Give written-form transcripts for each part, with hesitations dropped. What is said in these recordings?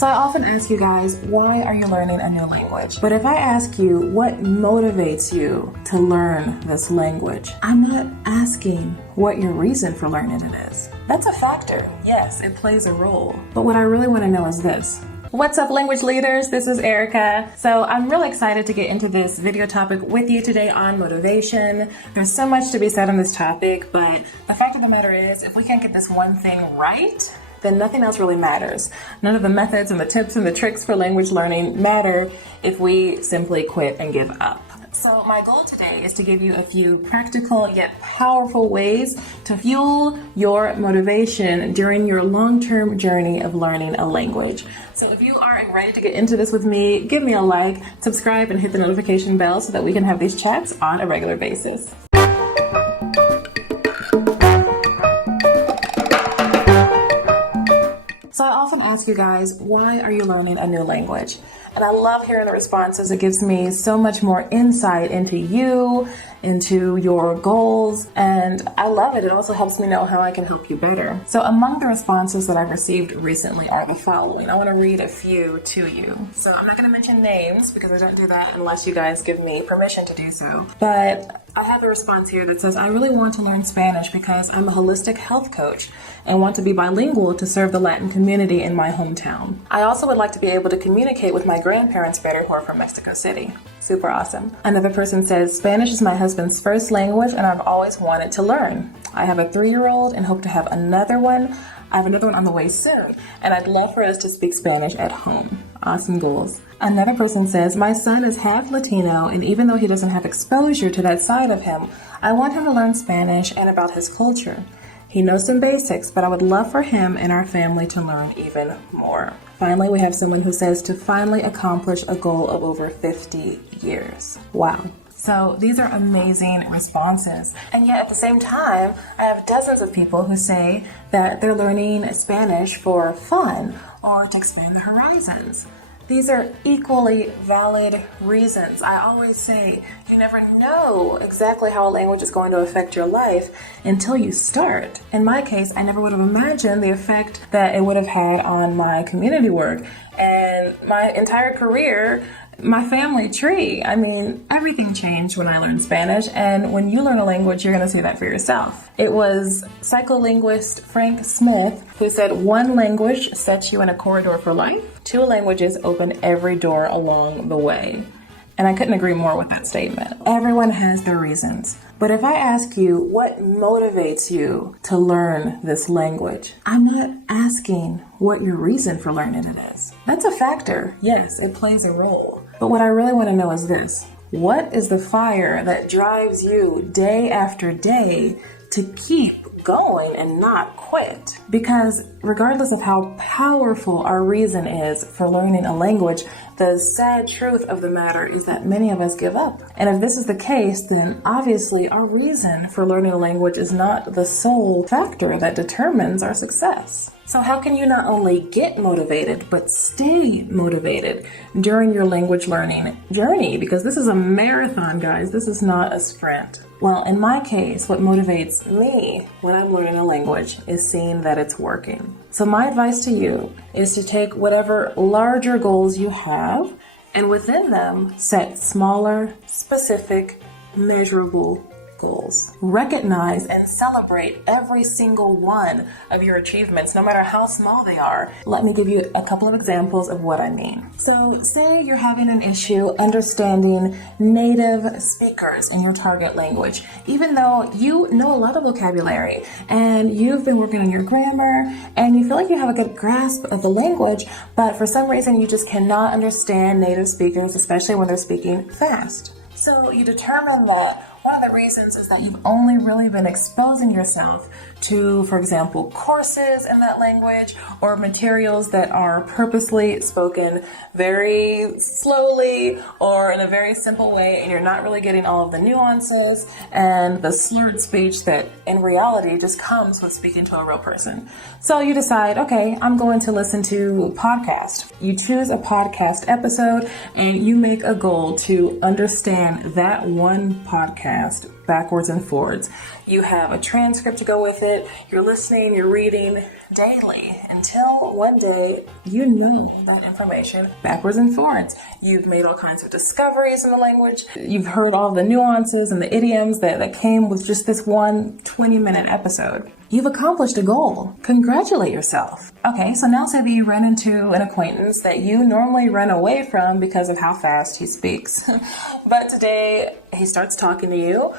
So I often ask you guys, why are you learning a new language? But if I ask you, what motivates you to learn this language? I'm not asking what your reason for learning it is. That's a factor. Yes, it plays a role. But what I really want to know is this. What's up, language leaders? This is Erica. So I'm really excited to get into this video topic with you today on motivation. There's so much to be said on this topic, but the fact of the matter is, if we can't get this one thing right, then nothing else really matters. None of the methods and the tips and the tricks for language learning matter if we simply quit and give up. So my goal today is to give you a few practical yet powerful ways to fuel your motivation during your long-term journey of learning a language. So if you are ready to get into this with me, give me a like, subscribe, and hit the notification bell so that we can have these chats on a regular basis. So I often ask you guys, why are you learning a new language? And I love hearing the responses. It gives me so much more insight into you, into your goals, and I love it. It also helps me know how I can help you better. So among the responses that I've received recently are the following. I want to read a few to you. So I'm not going to mention names because I don't do that unless you guys give me permission to do so. But I have a response here that says, I really want to learn Spanish because I'm a holistic health coach and want to be bilingual to serve the Latin community in my hometown. I also would like to be able to communicate with my grandparents better who are from Mexico City. Super awesome. Another person says, Spanish is my husband's first language and I've always wanted to learn. I have a 3-year-old and hope to have another one. I have another one on the way soon, and I'd love for us to speak Spanish at home. Awesome goals. Another person says, my son is half Latino, and even though he doesn't have exposure to that side of him, I want him to learn Spanish and about his culture. He knows some basics, but I would love for him and our family to learn even more. Finally, we have someone who says to finally accomplish a goal of over 50 years. Wow. So these are amazing responses. And yet at the same time, I have dozens of people who say that they're learning Spanish for fun or to expand their horizons. These are equally valid reasons. I always say you never know exactly how a language is going to affect your life until you start. In my case, I never would have imagined the effect that it would have had on my community work and my entire career, my family tree. I mean, everything changed when I learned Spanish, and when you learn a language, you're going to see that for yourself. It was psycholinguist Frank Smith who said, one language sets you in a corridor for life. 2 languages open every door along the way. And I couldn't agree more with that statement. Everyone has their reasons. But if I ask you, what motivates you to learn this language? I'm not asking what your reason for learning it is. That's a factor. Yes, it plays a role. But what I really want to know is this. What is the fire that drives you day after day to keep going and not quit? Because regardless of how powerful our reason is for learning a language, the sad truth of the matter is that many of us give up. And if this is the case, then obviously our reason for learning a language is not the sole factor that determines our success. So how can you not only get motivated, but stay motivated during your language learning journey? Because this is a marathon, guys. This is not a sprint. Well, in my case, what motivates me when I'm learning a language is seeing that it's working. So my advice to you is to take whatever larger goals you have and within them set smaller, specific, measurable goals. Recognize and celebrate every single one of your achievements, no matter how small they are. Let me give you a couple of examples of what I mean. So say you're having an issue understanding native speakers in your target language, even though you know a lot of vocabulary and you've been working on your grammar and you feel like you have a good grasp of the language, but for some reason you just cannot understand native speakers, especially when they're speaking fast. So you determine that one of the reasons is that you've only really been exposing yourself to, for example, courses in that language or materials that are purposely spoken very slowly or in a very simple way, and you're not really getting all of the nuances and the slurred speech that in reality just comes with speaking to a real person. So you decide, okay, I'm going to listen to a podcast. You choose a podcast episode and you make a goal to understand that one podcast backwards and forwards. You have a transcript to go with it. You're listening, you're reading, daily until one day you know that information backwards and forwards. You've made all kinds of discoveries in the language. You've heard all the nuances and the idioms that came with just this one 20-minute episode. You've accomplished a goal. Congratulate yourself. Okay, so now say that you run into an acquaintance that you normally run away from because of how fast he speaks. But today he starts talking to you.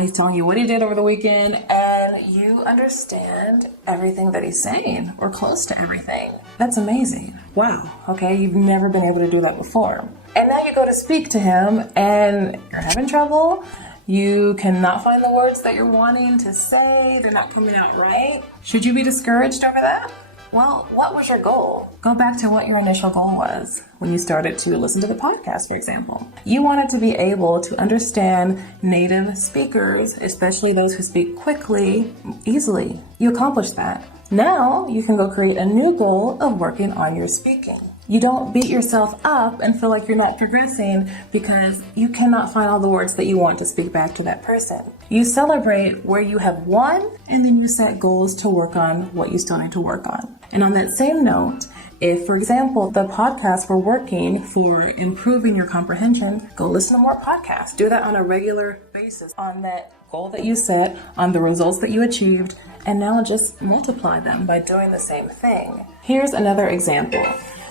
He's telling you what he did over the weekend, and you understand everything that he's saying, or close to everything. That's amazing. Wow. Okay, you've never been able to do that before. And now you go to speak to him, and you're having trouble. You cannot find the words that you're wanting to say. They're not coming out right. Should you be discouraged over that? Well, what was your goal? Go back to what your initial goal was when you started to listen to the podcast, for example. You wanted to be able to understand native speakers, especially those who speak quickly, easily. You accomplished that. Now you can go create a new goal of working on your speaking. You don't beat yourself up and feel like you're not progressing because you cannot find all the words that you want to speak back to that person. You celebrate where you have won, and then you set goals to work on what you still need to work on. And on that same note, if, for example, the podcasts were working for improving your comprehension, go listen to more podcasts. Do that on a regular basis on that goal that you set, on the results that you achieved, and now just multiply them by doing the same thing. Here's another example.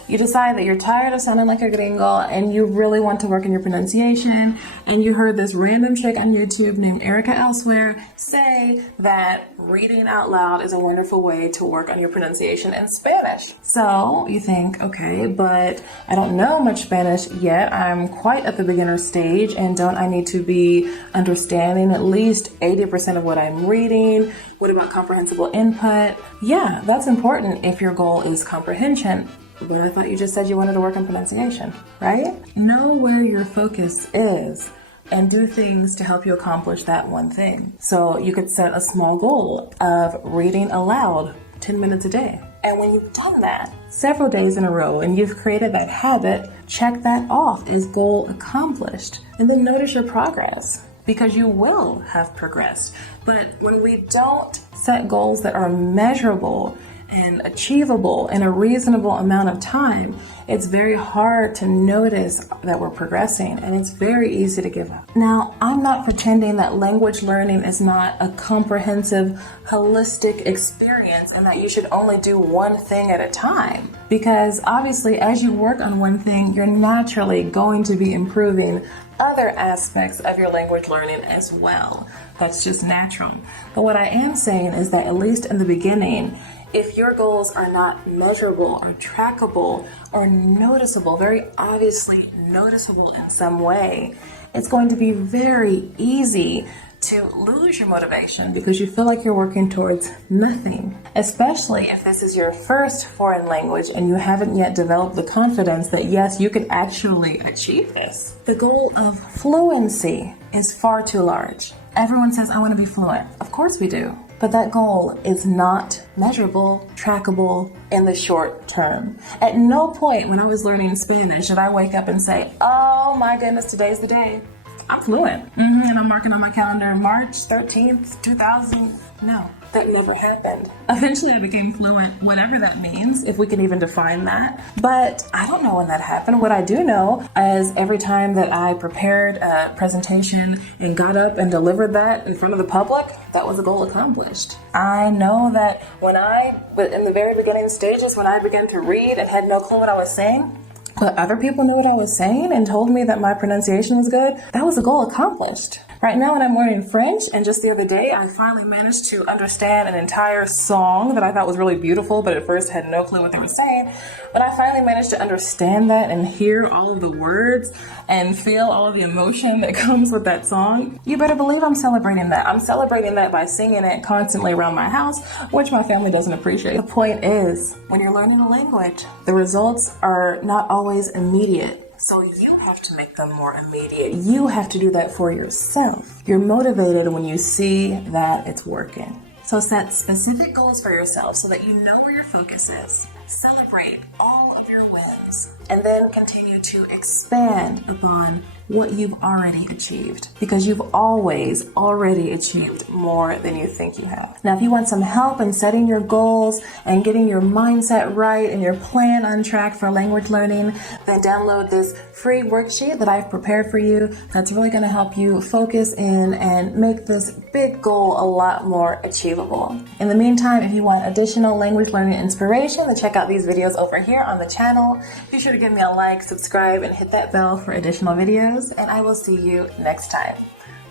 You decide that you're tired of sounding like a gringo and you really want to work in your pronunciation, and you heard this random chick on YouTube named Erica Elsewhere say that reading out loud is a wonderful way to work on your pronunciation in Spanish. So you think, okay, but I don't know much Spanish yet. I'm quite at the beginner stage, and don't I need to be understanding at least 80% of what I'm reading? What about comprehensible input? Yeah, that's important if your goal is comprehension. But I thought you just said you wanted to work on pronunciation, right? Know where your focus is and do things to help you accomplish that one thing. So you could set a small goal of reading aloud 10 minutes a day. And when you've done that several days in a row and you've created that habit, check that off as goal accomplished. And then notice your progress, because you will have progressed. But when we don't set goals that are measurable and achievable in a reasonable amount of time, it's very hard to notice that we're progressing, and it's very easy to give up. Now, I'm not pretending that language learning is not a comprehensive, holistic experience and that you should only do one thing at a time, because obviously as you work on one thing, you're naturally going to be improving other aspects of your language learning as well. That's just natural. But what I am saying is that at least in the beginning, if your goals are not measurable or trackable or noticeable, very obviously noticeable in some way, it's going to be very easy to lose your motivation because you feel like you're working towards nothing, especially if this is your first foreign language and you haven't yet developed the confidence that yes, you can actually achieve this. The goal of fluency is far too large. Everyone says, I want to be fluent. Of course we do. But that goal is not measurable, trackable in the short term. At no point when I was learning Spanish did I wake up and say, oh my goodness, today's the day. I'm fluent. And I'm marking on my calendar March 13th, 2000. No, that never happened. Eventually I became fluent, whatever that means, if we can even define that. But I don't know when that happened. What I do know is every time that I prepared a presentation and got up and delivered that in front of the public, that was a goal accomplished. I know that in the very beginning stages, when I began to read and had no clue what I was saying, but other people knew what I was saying and told me that my pronunciation was good, that was a goal accomplished. Right now when I'm learning French, and just the other day, I finally managed to understand an entire song that I thought was really beautiful, but at first had no clue what they were saying. But I finally managed to understand that and hear all of the words and feel all of the emotion that comes with that song. You better believe I'm celebrating that. I'm celebrating that by singing it constantly around my house, which my family doesn't appreciate. The point is, when you're learning a language, the results are not always immediate. So you have to make them more immediate. You have to do that for yourself. You're motivated when you see that it's working. So set specific goals for yourself so that you know where your focus is. Celebrate all of your wins, and then continue to expand upon what you've already achieved, because you've always already achieved more than you think you have. Now, if you want some help in setting your goals and getting your mindset right and your plan on track for language learning, then download this free worksheet that I've prepared for you that's really going to help you focus in and make this big goal a lot more achievable. In the meantime, if you want additional language learning inspiration, then check out these videos over here on the channel. Be sure to give me a like, subscribe, and hit that bell for additional videos, and I will see you next time.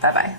Bye-bye.